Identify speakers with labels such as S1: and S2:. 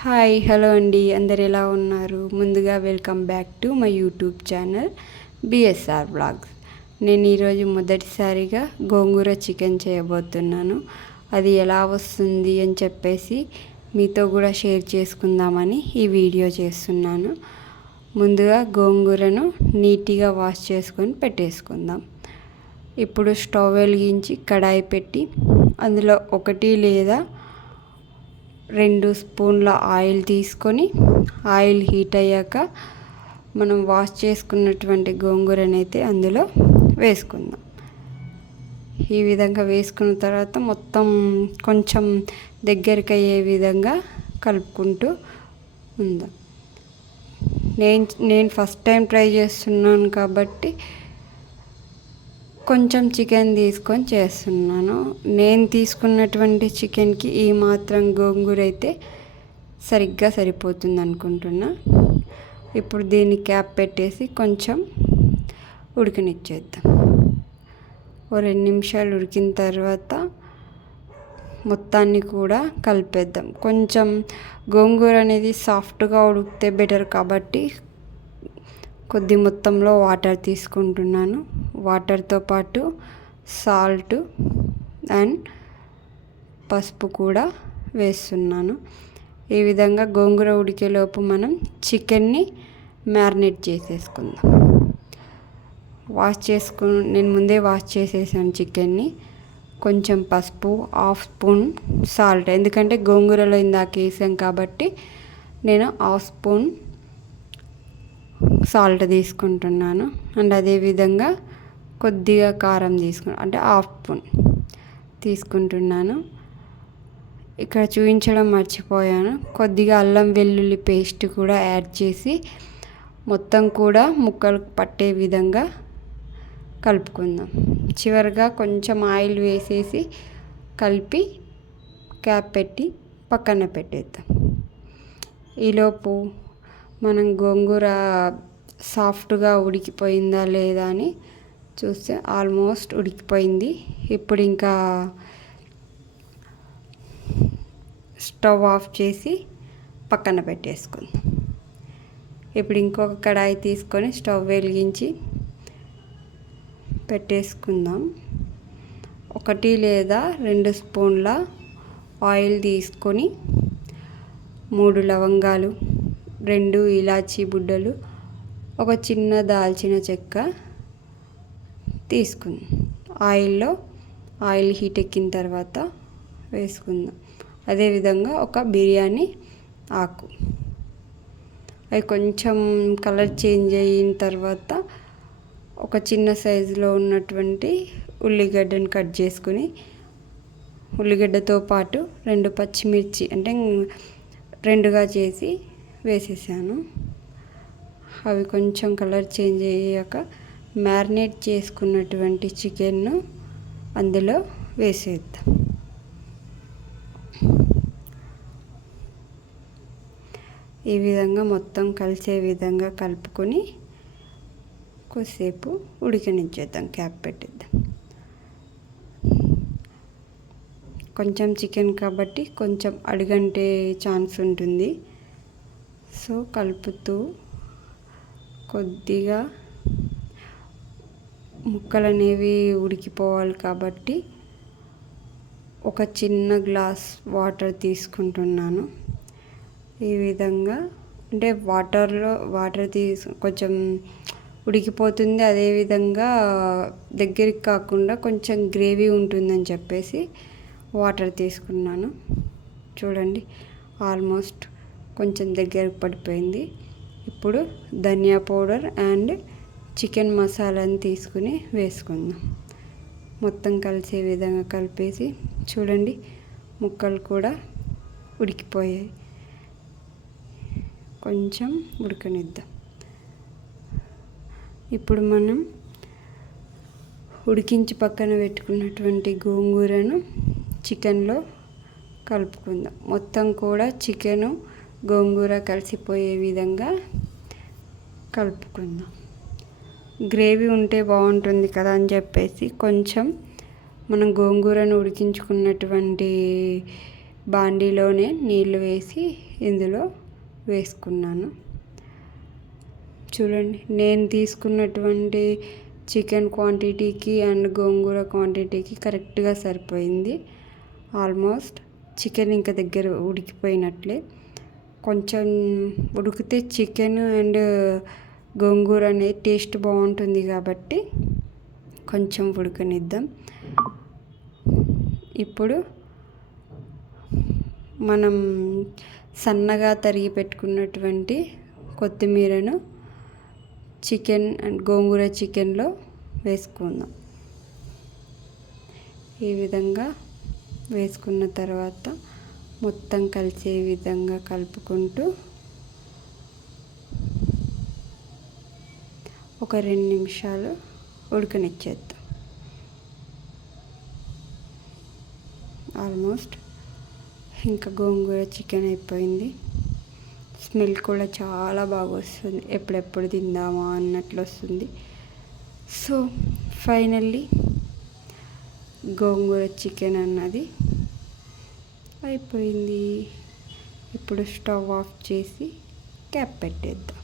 S1: Hi hello అండి. అందరు ఎలా ఉన్నారు? ముందుగా welcome back to my YouTube channel BSR blogs. నేను ఈరోజు మొదటిసారిగా గోంగూర చికెన్ చేయబోతున్నాను. అది ఎలా వస్తుంది అని చెప్పేసి మీతో కూడా షేర్ చేసుకుందామని ఈ వీడియో చేస్తున్నాను. ముందుగా గోంగూరను నీట్గా వాష్ చేసుకొని పెట్టేసుకుందాం. ఇప్పుడు స్టవ్ వెలిగించి కడాయి పెట్టి అందులో ఒకటి లేదా రెండు స్పూన్ల ఆయిల్ తీసుకొని ఆయిల్ హీట్ అయ్యాక మనం వాష్ చేసుకున్నటువంటి గోంగూరనైతే అందులో వేసుకుందాం. ఈ విధంగా వేసుకున్న తర్వాత మొత్తం కొంచెం దగ్గరికి అయ్యే విధంగా కలుపుకుంటూ ఉందాం. నేను నేను ఫస్ట్ టైం ట్రై చేస్తున్నాను కాబట్టి కొంచెం చికెన్ తీసుకొని చేస్తున్నాను. నేను తీసుకున్నటువంటి చికెన్కి ఈ మాత్రం గోంగూర అయితే సరిగ్గా సరిపోతుంది అనుకుంటున్నా. ఇప్పుడు దీన్ని క్యాప్ పెట్టేసి కొంచెం ఉడికినిచ్చేద్దాం. ఓ రెండు నిమిషాలు ఉడికిన తర్వాత మొత్తాన్ని కూడా కలిపేద్దాం. కొంచెం గోంగూర అనేది సాఫ్ట్గా ఉడికితే బెటర్ కాబట్టి కొద్ది మొత్తంలో వాటర్ తీసుకుంటున్నాను. వాటర్తో పాటు సాల్ట్ అండ్ పసుపు కూడా వేస్తున్నాను. ఈ విధంగా గోంగూర ఉడికేలోపు మనం చికెన్ని మ్యారినేట్ చేసేసుకుందాం. వాష్ చేసుకు నేను ముందే వాష్ చేసేసాను చికెన్ని. కొంచెం పసుపు హాఫ్ స్పూన్ సాల్ట్. ఎందుకంటే గోంగూరలో ఇందాక వేసాం కాబట్టి నేను హాఫ్ స్పూన్ సాల్ట్ తీసుకుంటున్నాను. అండ్ అదేవిధంగా కొద్దిగా కారం తీసుకు అంటే హాఫ్ స్పూన్ తీసుకుంటున్నాను. ఇక్కడ చూపించడం మర్చిపోయాను. కొద్దిగా అల్లం వెల్లుల్లి పేస్ట్ కూడా యాడ్ చేసి మొత్తం కూడా ముక్కలు పట్టే విధంగా కలుపుకుందాం. చివరిగా కొంచెం ఆయిల్ వేసేసి కలిపి క్యాప్ పెట్టి పక్కన పెట్టేద్దాం. ఈలోపు మనం గోంగూర సాఫ్ట్గా ఉడికిపోయిందా లేదా అని చూస్తే ఆల్మోస్ట్ ఉడికిపోయింది. ఇప్పుడు ఇంకా స్టవ్ ఆఫ్ చేసి పక్కన పెట్టేసుకుందాం. ఇప్పుడు ఇంకొక కడాయి తీసుకొని స్టవ్ వెలిగించి పెట్టేసుకుందాం. ఒకటి లేదా రెండు స్పూన్ల ఆయిల్ తీసుకొని మూడు లవంగాలు రెండు ఇలాచీ బుడ్డలు ఒక చిన్న దాల్చిన చెక్క తీసుకుందాం. ఆయిల్లో ఆయిల్ హీట్ ఎక్కిన తర్వాత వేసుకుందాం. అదేవిధంగా ఒక బిర్యానీ ఆకు. అవి కొంచెం కలర్ చేంజ్ అయిన తర్వాత ఒక చిన్న సైజులో ఉన్నటువంటి ఉల్లిగడ్డను కట్ చేసుకుని ఉల్లిగడ్డతో పాటు రెండు పచ్చిమిర్చి అంటే రెండుగా చేసి వేసేసాను. అవి కొంచెం కలర్ చేంజ్ అయ్యాక మ్యారినేట్ చేసుకున్నటువంటి చికెన్ను అందులో వేసేద్దాం. ఈ విధంగా మొత్తం కలిసే విధంగా కలుపుకొని కొద్దిసేపు ఉడికనిచ్చేద్దాం క్యాప్ పెట్టిద్దాం. కొంచెం చికెన్ కాబట్టి కొంచెం అడుగంటే ఛాన్స్ ఉంటుంది. సో కలుపుతూ కొద్దిగా ముక్కలు అనేవి ఉడికిపోవాలి కాబట్టి ఒక చిన్న గ్లాస్ వాటర్ తీసుకుంటున్నాను. ఈ విధంగా అంటే వాటర్లో వాటర్ తీసు కొంచెం ఉడికిపోతుంది. అదేవిధంగా దగ్గరికి కాకుండా కొంచెం గ్రేవీ ఉంటుందని చెప్పేసి వాటర్ తీసుకున్నాను. చూడండి ఆల్మోస్ట్ కొంచెం దగ్గరకు పడిపోయింది. ఇప్పుడు ధనియా పౌడర్ అండ్ చికెన్ మసాలాని తీసుకుని వేసుకుందాం. మొత్తం కలిసే విధంగా కలిపేసి చూడండి ముక్కలు కూడా ఉడికిపోయాయి. కొంచెం ఉడకనిద్దాం. ఇప్పుడు మనం ఉడికించి పక్కన పెట్టుకున్నటువంటి గోంగూరను చికెన్లో కలుపుకుందాం. మొత్తం కూడా చికెను గోంగూర కలిసిపోయే విధంగా కలుపుకుందాం. గ్రేవీ ఉంటే బాగుంటుంది కదా అని చెప్పేసి కొంచెం మనం గోంగూరను ఉడికించుకున్నటువంటి బాండీలోనే నీళ్ళు వేసి ఇందులో వేసుకున్నాను. చూడండి నేను తీసుకున్నటువంటి చికెన్ క్వాంటిటీకి అండ్ గోంగూర క్వాంటిటీకి కరెక్ట్గా సరిపోయింది. ఆల్మోస్ట్ చికెన్ ఇంకా దగ్గర ఉడికిపోయినట్లే. కొంచెం ఉడికితే చికెన్ అండ్ గోంగూర అనేది టేస్ట్ బాగుంటుంది కాబట్టి కొంచెం ఉడకనిద్దాం. ఇప్పుడు మనం సన్నగా తరిగి పెట్టుకున్నటువంటి కొత్తిమీరను చికెన్ అండ్ గోంగూర చికెన్లో వేసుకుందాం. ఈ విధంగా వేసుకున్న తర్వాత మొత్తం కలిసే విధంగా కలుపుకుంటూ ఒక రెండు నిమిషాలు ఉడకనిచ్చేద్దాం. ఆల్మోస్ట్ ఇంకా గోంగూర చికెన్ అయిపోయింది. స్మెల్ కూడా చాలా బాగా వస్తుంది ఎప్పుడెప్పుడు తిందామా అన్నట్లు వస్తుంది. సో ఫైనల్లీ గోంగూర చికెన్ అన్నది అయిపోయింది. ఇప్పుడు స్టవ్ ఆఫ్ చేసి క్యాప్ పెట్టేద్దాం.